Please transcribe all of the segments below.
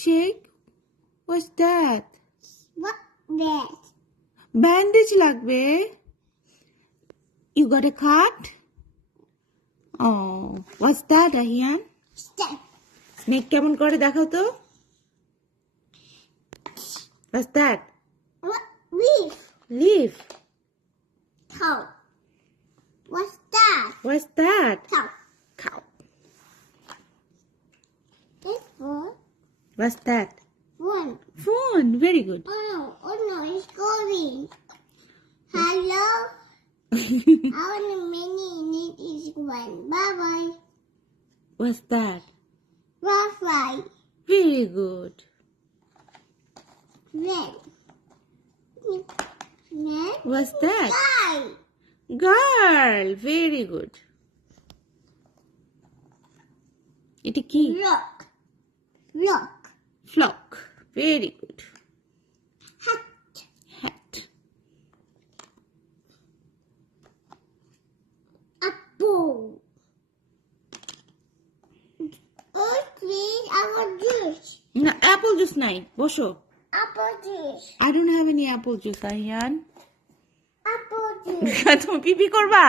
Shake? What's that? What that? Bandage লাগবে. You got a cut? Oh, what's that, Ahian? Step. Snake কেমন করে দেখাও তো? What's that? What leaf? Leaf. Cow. What's that? What's that? Cow. Cow. This one. What's that? One. Phone. Very good. Oh no, it's going. Hello. I want a mini need is one. Bye bye. What's that? Wi-Fi. Very good. Red. Red. What's that? Guy. Girl. Very good. এটা কি? Rock. Rock. Flock. Very good. Hat. Hat. Apple. Oh please, I want juice. না apple juice নাই বসো. Apple juice. I don't have any apple juice, Ahian. Apple juice. তুমি পিপি করবা?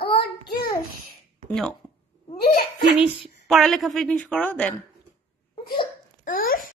I want juice. No. Finish পড়ালেখা finish করো then.